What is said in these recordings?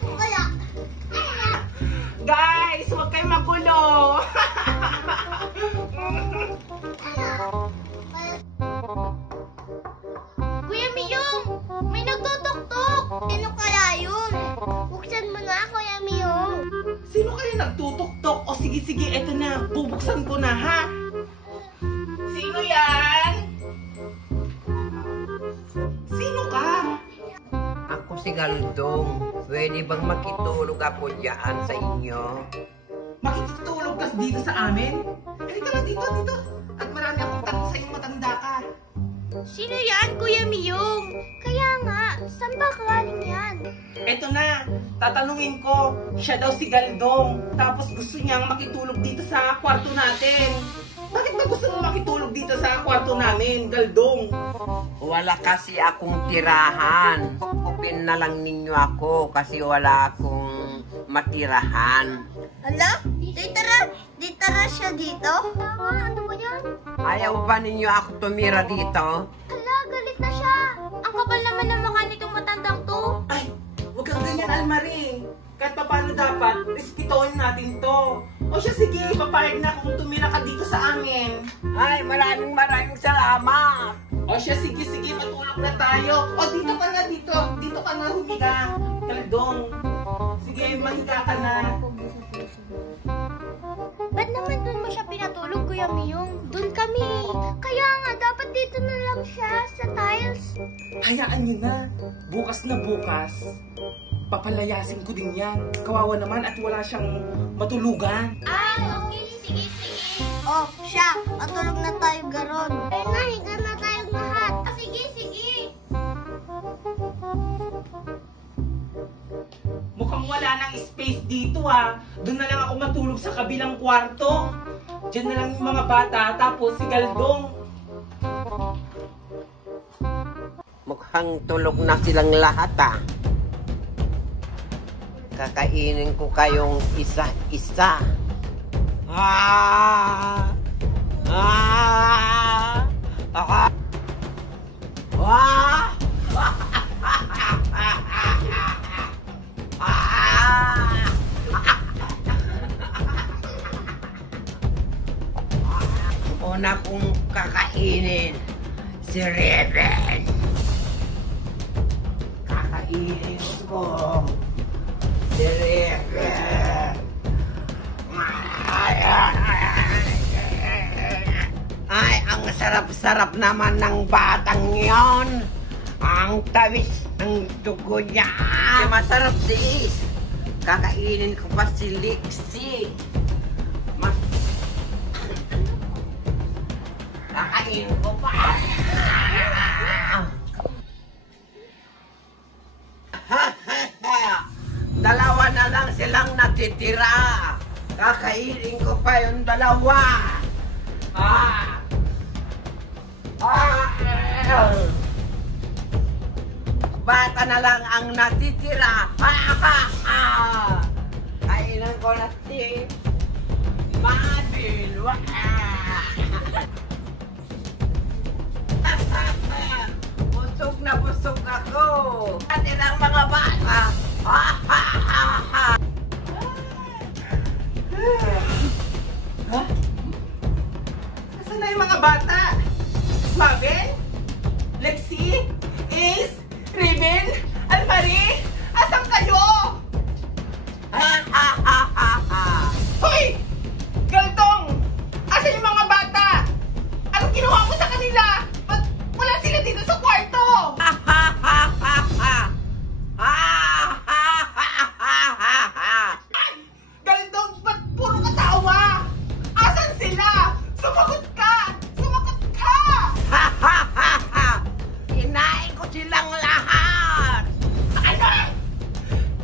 Kaya. Guys, huwag kayong magulo. Kuya Miyong, may nagtutok-tok. Sino kaya yun? Buksan mo na, Kuya Miyong. Sino kayo nagtutok-tok? O sige, eto na. Bubuksan ko na, ha? Sino yan? Sino ka? Ako si Galdong. Pwede bang makitulog ako diyan sa inyo? Makikitulog ka dito sa amin? Halika na dito. At marami akong tanong sa iyong matanda ka. Sino yan, Kuya Miyong? Kaya nga, saan ba galing yan? Eto na, tatanungin ko, siya daw si Galdong. Tapos gusto niyang makitulog dito sa kwarto natin. Bakit ba gusto mo makitulog dito sa kwarto namin, Galdong? Wala kasi akong tirahan. Kupin na lang ninyo ako kasi wala akong matirahan. Ala? Di tara siya dito? Ano ba yan? Ayaw ba ninyo ako tumira dito? Ala, galit na siya. Ang kapal naman ng mukha nitong matandang to. Ay, huwag kang ganyan, Almarie. Kahit pa paano dapat, respetuhin natin to. O siya, sige, papayag na kung tumira ka dito sa amin. Ay, maraming salamat. O siya, sige, matulog na tayo. O, dito ka na, dito ka na humiga. Galdong. Sige, mahiga ka na. Ba't naman dun mo siya pinatulog, Kuya Miyong? Dun kami. Kaya nga, dapat dito na lang siya sa tiles. Hayaan niyo na. Bukas na bukas. Papalayasin ko din yan. Kawawa naman at wala siyang matulugan. Okay. Sige. Oh, siya. Matulog na tayo garon. Ay, nahiga na tayong lahat. Sige. Mukhang wala nang space dito, ha. Doon na lang ako matulog sa kabilang kwarto. Diyan na lang yung mga bata, tapos si Galdong. Mukhang tulog na silang lahat Kakainin ko kayong isa-isa. Una kong kakainin si Raven. Kakainin ko si Raven. Ay, ang sarap-sarap naman ng batang yon. Ang tamis ng dugo niya. Masarap si Is. Kakainin ko pa si Lixie. Kakainin ko pa. Dalawa na lang silang natitira. Kakainin ko pa yung dalawa. Bata na lang ang natitira. Kainan ko na si Mabil. Busog ako. Pati ng mga bata. Nasaan na yung mga bata? Mabel? Lexie? Ace? Raven? Almarie? Asan kayo? Hoy! Galdong! Asan yung mga bata? Anong ginawa mo sa kanila? Ba't wala sila dito sa kwarto? Galdong, ba't puro katawa? Asan sila? Sumagot ka! Kinain ko silang lahat. Ano?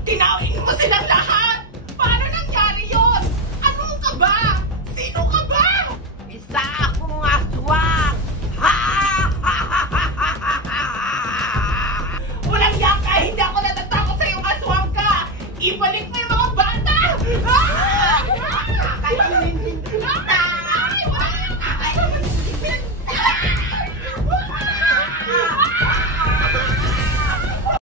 Tinain mo silang lahat? Paano nangyari yun? Anong ka ba? Sino ka ba? Isa akong aswang. Walang yaka! Hindi ako natatakot sa iyong aswang ka! Ibalik mo